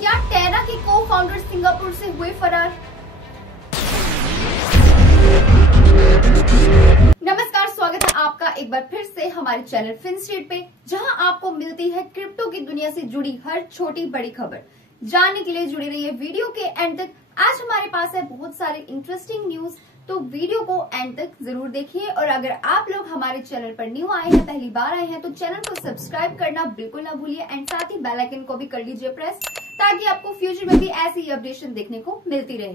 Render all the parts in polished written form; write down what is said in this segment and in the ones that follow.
क्या टेरा के को फाउंडर सिंगापुर से हुए फरार? नमस्कार, स्वागत है आपका एक बार फिर से हमारे चैनल फिनस्ट्रीट पे, जहां आपको मिलती है क्रिप्टो की दुनिया से जुड़ी हर छोटी बड़ी खबर। जानने के लिए जुड़ी रहिए वीडियो के एंड तक। आज हमारे पास है बहुत सारे इंटरेस्टिंग न्यूज, तो वीडियो को एंड तक जरूर देखिए। और अगर आप लोग हमारे चैनल पर न्यू आए हैं, पहली बार आए हैं, तो चैनल को सब्सक्राइब करना बिल्कुल ना भूलिए एंड साथ ही बेल आइकन को भी कर लीजिए प्रेस, ताकि आपको फ्यूचर में भी ऐसी ही अपडेशन देखने को मिलती रहे।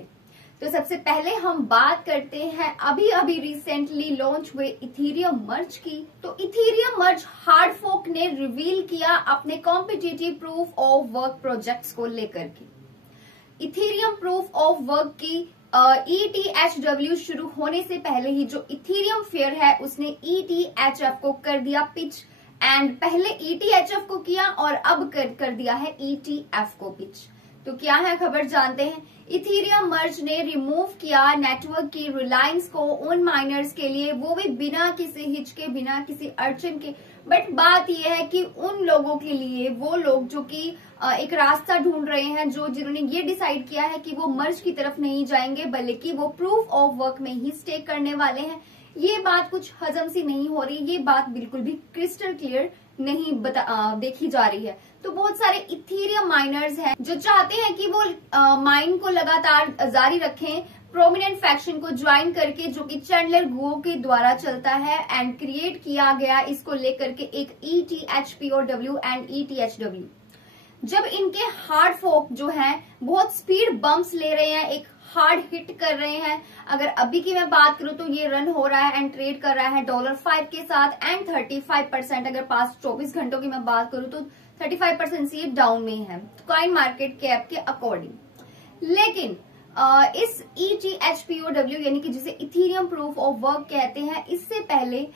तो सबसे पहले हम बात करते हैं अभी रिसेंटली लॉन्च हुए इथेरियम मर्ज की। तो इथेरियम मर्ज हार्ड फोर्क ने रिवील किया अपने competitive proof of work projects को लेकर के। इथेरियम प्रूफ ऑफ वर्क की ETHW शुरू होने से पहले ही जो इथेरियम फेयर है उसने ETHF को कर दिया पिच, एंड पहले ETHF को किया और अब कर दिया है ETF को पिच। तो क्या है खबर, जानते हैं। इथेरियम मर्ज ने रिमूव किया नेटवर्क की रिलायंस को उन माइनर्स के लिए, वो भी बिना किसी हिचके, बिना किसी अड़चन के। बट बात यह है कि उन लोगों के लिए, वो लोग जो कि एक रास्ता ढूंढ रहे हैं, जिन्होंने ये डिसाइड किया है कि वो मर्ज की तरफ नहीं जाएंगे बल्कि वो प्रूफ ऑफ वर्क में ही स्टे करने वाले हैं, ये बात कुछ हजम सी नहीं हो रही। ये बात बिल्कुल भी क्रिस्टल क्लियर नहीं देखी जा रही है। तो बहुत सारे इथेरियम माइनर्स हैं जो चाहते हैं कि वो माइन को लगातार जारी रखें, प्रोमिनेंट फैक्शन को ज्वाइन करके, जो कि चैंडलर गुओ के द्वारा चलता है एंड क्रिएट किया गया इसको लेकर के एक ETHPOW एंड ETHW। जब इनके हार्ड फोर्क जो है बहुत स्पीड बम्प्स ले रहे हैं, एक हार्ड हिट कर रहे हैं। अगर अभी की मैं बात करूं तो ये रन हो रहा है एंड ट्रेड कर रहा है $5 के साथ एंड 35%। अगर पास्ट 24 घंटों की मैं बात करूं तो 35% से ये डाउन में है कॉइन मार्केट कैप के अकॉर्डिंग। लेकिन इस ETHPOW यानी कि जिसे इथेरियम प्रूफ ऑफ वर्क कहते हैं, इससे पहले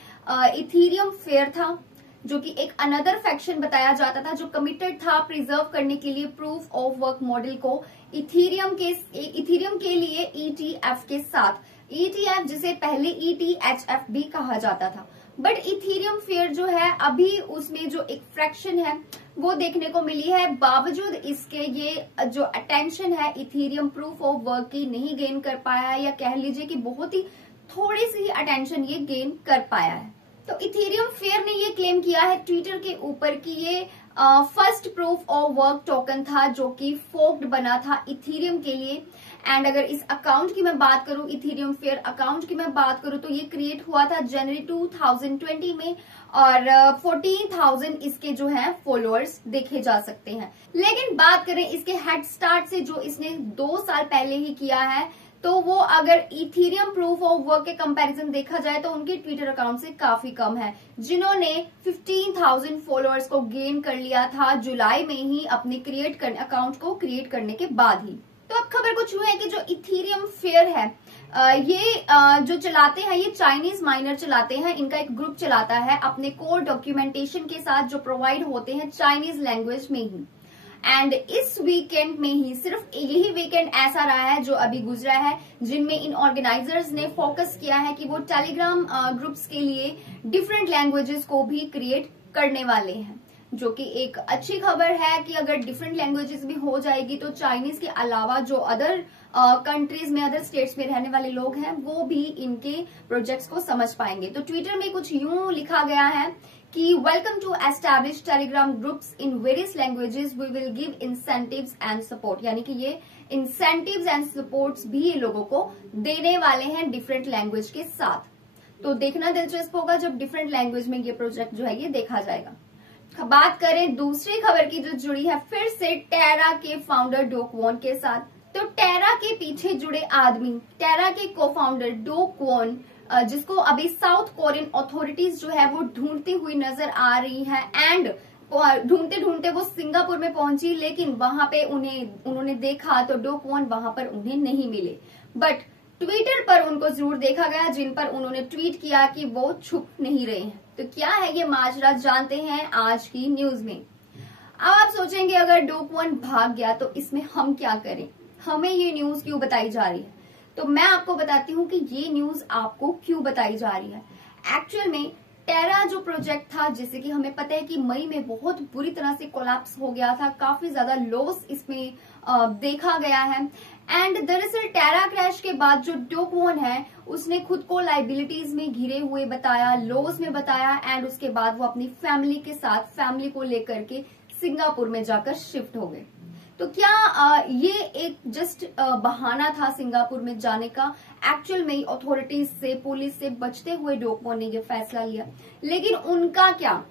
इथेरियम फेयर था, जो कि एक अनदर फैक्शन बताया जाता था, जो कमिटेड था प्रिजर्व करने के लिए प्रूफ ऑफ वर्क मॉडल को इथेरियम के लिए ETF के साथ। ETF जिसे पहले ETHF भी कहा जाता था। बट इथेरियम फेयर जो है, अभी उसमें जो एक फ्रैक्शन है वो देखने को मिली है। बावजूद इसके ये जो अटेंशन है इथेरियम प्रूफ ऑफ वर्क की नहीं गेन कर पाया है, या कह लीजिए कि बहुत ही थोड़ी सी अटेंशन ये गेन कर पाया है। तो इथेरियम फेयर ने ये क्लेम किया है ट्विटर के ऊपर कि ये first proof of work token था जो कि फोर्क्ड बना था इथेरियम के लिए। एंड अगर इस अकाउंट की मैं बात करूं, इथेरियम फेयर अकाउंट की मैं बात करूं, तो ये क्रिएट हुआ था जनवरी 2020 में और 14,000 इसके जो है फॉलोअर्स देखे जा सकते हैं। लेकिन बात करें इसके हेड स्टार्ट से, जो इसने 2 साल पहले ही किया है, तो वो अगर इथेरियम प्रूफ ऑफ वर्क के कंपैरिजन देखा जाए तो उनके ट्विटर अकाउंट से काफी कम है, जिन्होंने 15,000 फॉलोअर्स को गेन कर लिया था जुलाई में ही अपने अकाउंट को क्रिएट करने के बाद ही। तो अब खबर कुछ हुई है कि जो इथेरियम फेयर है ये जो चलाते हैं, ये चाइनीज माइनर चलाते हैं। इनका एक ग्रुप चलाता है अपने कोर डॉक्यूमेंटेशन के साथ, जो प्रोवाइड होते हैं चाइनीज लैंग्वेज में ही। एंड इस वीकेंड में ही, सिर्फ यही वीकेंड ऐसा रहा है जो अभी गुजरा है, जिनमें इन ऑर्गेनाइजर्स ने फोकस किया है कि वो टेलीग्राम ग्रुप्स के लिए डिफरेंट लैंग्वेजेस को भी क्रिएट करने वाले हैं, जो कि एक अच्छी खबर है कि अगर डिफरेंट लैंग्वेजेस भी हो जाएगी तो चाइनीज के अलावा जो अदर कंट्रीज में, अदर स्टेट्स में रहने वाले लोग हैं, वो भी इनके प्रोजेक्ट्स को समझ पाएंगे। तो ट्विटर में कुछ यूं लिखा गया है कि welcome to establish Telegram groups in various languages, we will give incentives and support. यानी कि ये इंसेंटिव्स एंड सपोर्ट्स भी ये लोगों को देने वाले हैं डिफरेंट लैंग्वेज के साथ। तो देखना दिलचस्प होगा जब डिफरेंट लैंग्वेज में ये प्रोजेक्ट जो है ये देखा जाएगा। बात करें दूसरी खबर की जो जुड़ी है फिर से टेरा के फाउंडर डो क्वॉन के साथ। तो टेरा के पीछे जुड़े आदमी, टेरा के को फाउंडर डो क्वॉन, जिसको अभी साउथ कोरियन अथॉरिटीज जो है वो ढूंढती हुई नजर आ रही है। एंड ढूंढते ढूंढते वो सिंगापुर में पहुंची, लेकिन वहां पे उन्होंने देखा तो डो क्वॉन वहां पर उन्हें नहीं मिले। बट ट्विटर पर उनको जरूर देखा गया, जिन पर उन्होंने ट्वीट किया कि वो छुप नहीं रहे हैं। तो क्या है ये माजरा, जानते हैं आज की न्यूज में। अब आप सोचेंगे अगर डो क्वॉन भाग गया तो इसमें हम क्या करें, हमें ये न्यूज क्यों बताई जा रही है। तो मैं आपको बताती हूँ कि ये न्यूज आपको क्यों बताई जा रही है। एक्चुअल में टेरा जो प्रोजेक्ट था, जैसे कि हमें पता है कि मई में बहुत बुरी तरह से कोलैप्स हो गया था, काफी ज्यादा लॉस इसमें देखा गया है। एंड दरअसल टेरा क्रैश के बाद जो डो क्वोन है उसने खुद को लाइबिलिटीज में घिरे हुए बताया, लॉस में बताया, एंड उसके बाद वो अपनी फैमिली के साथ, फैमिली को लेकर के सिंगापुर में जाकर शिफ्ट हो गए। तो क्या ये एक जस्ट बहाना था सिंगापुर में जाने का? एक्चुअल में अथॉरिटीज से, पुलिस से बचते हुए डो क्वोन ने ये फैसला लिया। लेकिन उनका क्या,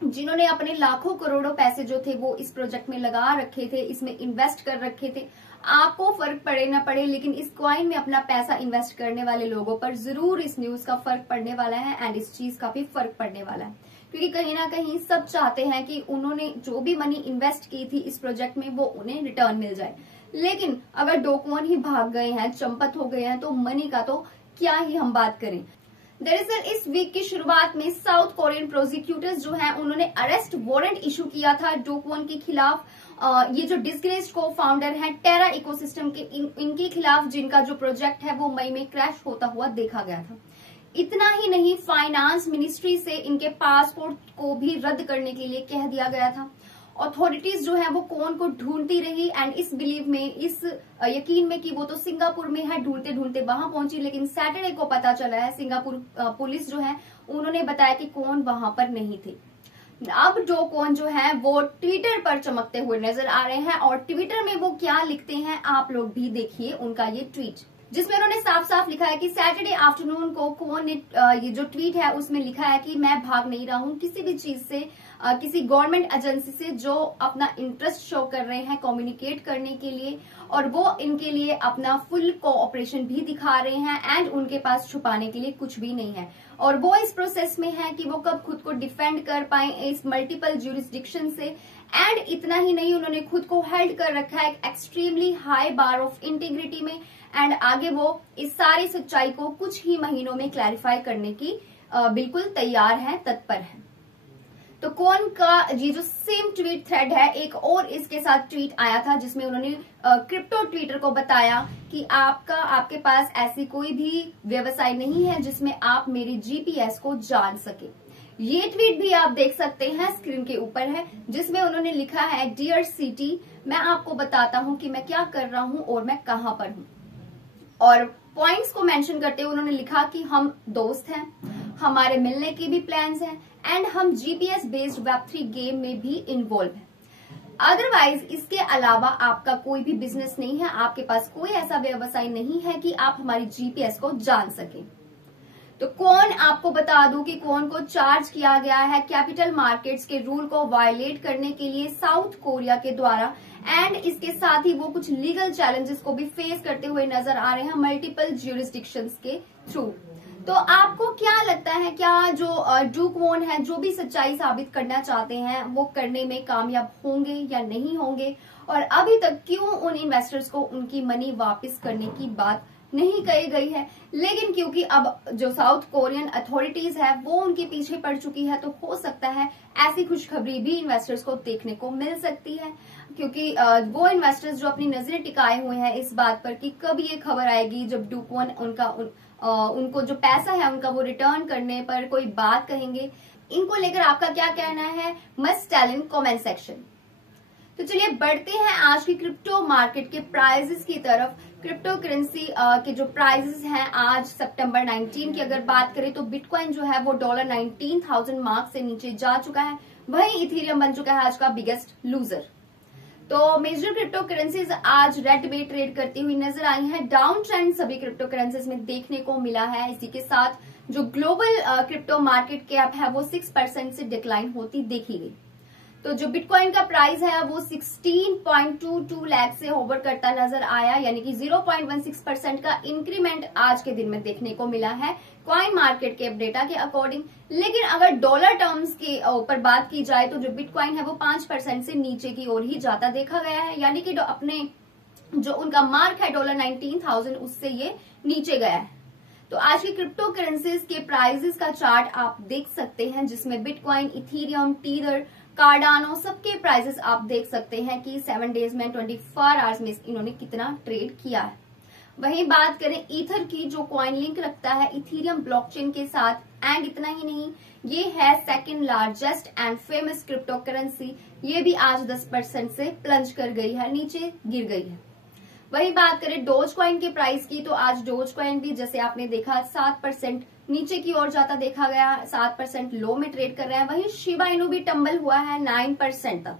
जिन्होंने अपने लाखों करोड़ों पैसे जो थे वो इस प्रोजेक्ट में लगा रखे थे, इसमें इन्वेस्ट कर रखे थे, आपको फर्क पड़े ना पड़े, लेकिन इस कॉइन में अपना पैसा इन्वेस्ट करने वाले लोगों पर जरूर इस न्यूज का फर्क पड़ने वाला है, एंड इस चीज का भी फर्क पड़ने वाला है। क्योंकि कहीं ना कहीं सब चाहते हैं कि उन्होंने जो भी मनी इन्वेस्ट की थी इस प्रोजेक्ट में वो उन्हें रिटर्न मिल जाए। लेकिन अगर डो क्वोन ही भाग गए हैं, चंपत हो गए हैं, तो मनी का तो क्या ही हम बात करें। दरअसल इस वीक की शुरुआत में साउथ कोरियन प्रोसिक्यूटर्स जो हैं उन्होंने अरेस्ट वारंट इशू किया था डो क्वोन के खिलाफ। ये जो डिस्ग्रेस्ड को फाउंडर हैं टेरा इकोसिस्टम के, इनके खिलाफ, जिनका जो प्रोजेक्ट है वो मई में क्रैश होता हुआ देखा गया था। इतना ही नहीं, फाइनेंस मिनिस्ट्री से इनके पासपोर्ट को भी रद्द करने के लिए कह दिया गया था। अथॉरिटीज जो है वो कौन को ढूंढती रही, एंड इस बिलीव में, इस यकीन में कि वो तो सिंगापुर में है, ढूंढते ढूंढते वहां पहुंची। लेकिन सैटरडे को पता चला है, सिंगापुर पुलिस जो है उन्होंने बताया कि कौन वहां पर नहीं थे। अब डो क्वोन जो है वो ट्विटर पर चमकते हुए नजर आ रहे हैं, और ट्विटर में वो क्या लिखते हैं आप लोग भी देखिए उनका ये ट्वीट, जिसमें उन्होंने साफ साफ लिखा है कि सैटरडे आफ्टरनून को क्वोन ने ये जो ट्वीट है उसमें लिखा है कि मैं भाग नहीं रहा हूं किसी भी चीज से, किसी गवर्नमेंट एजेंसी से जो अपना इंटरेस्ट शो कर रहे हैं कम्युनिकेट करने के लिए, और वो इनके लिए अपना फुल कोऑपरेशन भी दिखा रहे हैं, एंड उनके पास छुपाने के लिए कुछ भी नहीं है। और वो इस प्रोसेस में है कि वो कब खुद को डिफेंड कर पाए इस मल्टीपल ज्यूरिसडिक्शन से। एंड इतना ही नहीं, उन्होंने खुद को हेल्ड कर रखा है एक extremely high bar of integrity में, एंड आगे वो इस सारी सच्चाई को कुछ ही महीनों में क्लैरिफाई करने की बिल्कुल तैयार है, तत्पर है। तो क्वोन का ये जो सेम ट्वीट थ्रेड है, एक और इसके साथ ट्वीट आया था जिसमें उन्होंने क्रिप्टो ट्विटर को बताया कि आपके पास ऐसी कोई भी व्यवसाय नहीं है जिसमें आप मेरी जीपीएस को जान सके। ये ट्वीट भी आप देख सकते हैं, स्क्रीन के ऊपर है, जिसमें उन्होंने लिखा है, डियर सिटी, मैं आपको बताता हूं कि मैं क्या कर रहा हूं और मैं कहां पर हूं। और पॉइंट्स को मेंशन करते हुए उन्होंने लिखा कि हम दोस्त हैं, हमारे मिलने के भी प्लान्स हैं, एंड हम जीपीएस बेस्ड वेब3 गेम में भी इन्वॉल्व हैं। अदरवाइज इसके अलावा आपका कोई भी बिजनेस नहीं है, आपके पास कोई ऐसा व्यवसाय नहीं है कि आप हमारी जीपीएस को जान सके। तो क्वोन, आपको बता दूं कि क्वोन को चार्ज किया गया है कैपिटल मार्केट्स के रूल को वायलेट करने के लिए साउथ कोरिया के द्वारा, एंड इसके साथ ही वो कुछ लीगल चैलेंजेस को भी फेस करते हुए नजर आ रहे हैं मल्टीपल ज्यूरिसडिक्शंस के थ्रू। तो आपको क्या लगता है, क्या जो डो क्वोन है जो भी सच्चाई साबित करना चाहते हैं वो करने में कामयाब होंगे या नहीं होंगे, और अभी तक क्यों उन इन्वेस्टर्स को उनकी मनी वापस करने की बात नहीं कही गई है? लेकिन क्योंकि अब जो साउथ कोरियन अथॉरिटीज है वो उनके पीछे पड़ चुकी है, तो हो सकता है ऐसी खुशखबरी भी इन्वेस्टर्स को देखने को मिल सकती है, क्योंकि वो इन्वेस्टर्स जो अपनी नजरें टिकाए हुए हैं इस बात पर कि कब ये खबर आएगी जब डो क्वोन उनको जो पैसा है उनका वो रिटर्न करने पर कोई बात कहेंगे। इनको लेकर आपका क्या कहना है, must tell in comment section. तो चलिए बढ़ते हैं आज की क्रिप्टो मार्केट के प्राइजेस की तरफ। क्रिप्टो करेंसी के जो प्राइजेस हैं आज सितंबर 19 की अगर बात करें तो बिटकॉइन जो है वो $19,000 मार्क से नीचे जा चुका है, वहीं इथेरियम बन चुका है आज का बिगेस्ट लूजर। तो मेजर क्रिप्टो करेंसीज आज रेड में ट्रेड करती हुई नजर आई हैं। डाउन ट्रेंड सभी क्रिप्टो करेंसीज में देखने को मिला है। इसी के साथ जो ग्लोबल क्रिप्टो मार्केट कैप है वो 6% से डिक्लाइन होती देखी गई। तो जो बिटकॉइन का प्राइस है वो 16.22 लाख से होवर करता नजर आया, यानी कि 0.16% का इंक्रीमेंट आज के दिन में देखने को मिला है कॉइन मार्केट कैप डेटा के अकॉर्डिंग। लेकिन अगर डॉलर टर्म्स के ऊपर बात की जाए तो जो बिटकॉइन है वो 5% से नीचे की ओर ही जाता देखा गया है, यानी कि अपने जो उनका मार्क है $19,000 उससे ये नीचे गया है। तो आज की क्रिप्टो करेंसीज के प्राइजेस का चार्ट आप देख सकते हैं, जिसमें बिटकॉइन, इथेरियम, टीदर, कार्डानो सबके प्राइसेस आप देख सकते हैं कि 7 डेज में 24 आवर्स में इन्होंने कितना ट्रेड किया है। वहीं बात करें ईथर की, जो कॉइन लिंक रखता है इथेरियम ब्लॉकचेन के साथ, एंड इतना ही नहीं, ये है second largest and famous crypto currency. ये भी आज 10% से प्लंज कर गई है, नीचे गिर गई है। वही बात करें डोज कॉइन के प्राइस की, तो आज डोज कॉइन भी जैसे आपने देखा 7% नीचे की ओर जाता देखा गया, 7% लो में ट्रेड कर रहे हैं। वहीं शिबा इनू भी टम्बल हुआ है 9% तक।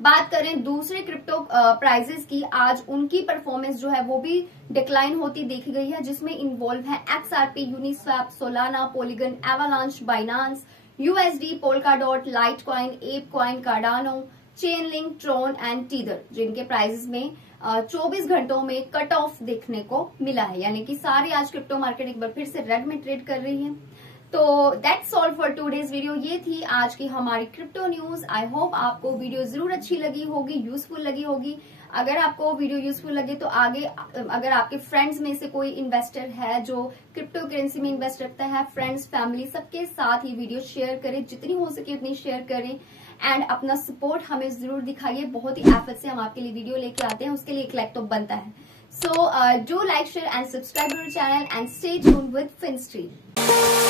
बात करें दूसरे क्रिप्टो प्राइजेस की, आज उनकी परफॉर्मेंस जो है वो भी डिक्लाइन होती देखी गई है, जिसमें इन्वॉल्व है XRP, Uniswap, Solana, Polygon, Avalanche, Binance, USD, Polkadot, Litecoin, ApeCoin, Cardano, Chainlink, Tron and Tether, जिनके प्राइसेस में 24 घंटों में कट ऑफ देखने को मिला है, यानी कि सारे आज क्रिप्टो मार्केट एक बार फिर से रेड में ट्रेड कर रही है। तो that's all for today's video. ये थी आज की हमारी क्रिप्टो न्यूज। आई होप आपको वीडियो जरूर अच्छी लगी होगी, यूजफुल लगी होगी। अगर आपको वीडियो यूजफुल लगे तो आगे अगर आपके फ्रेंड्स में से कोई इन्वेस्टर है जो क्रिप्टो करेंसी में इन्वेस्ट रखता है, फ्रेंड्स, फैमिली, सबके साथ ही वीडियो शेयर करें, जितनी हो सके उतनी शेयर करें एंड अपना सपोर्ट हमें जरूर दिखाइए। बहुत ही एफर्ट से हम आपके लिए वीडियो लेके आते हैं, उसके लिए एक लाइक तो बनता है। So do like, share and subscribe to channel and stay tuned with FinStreet।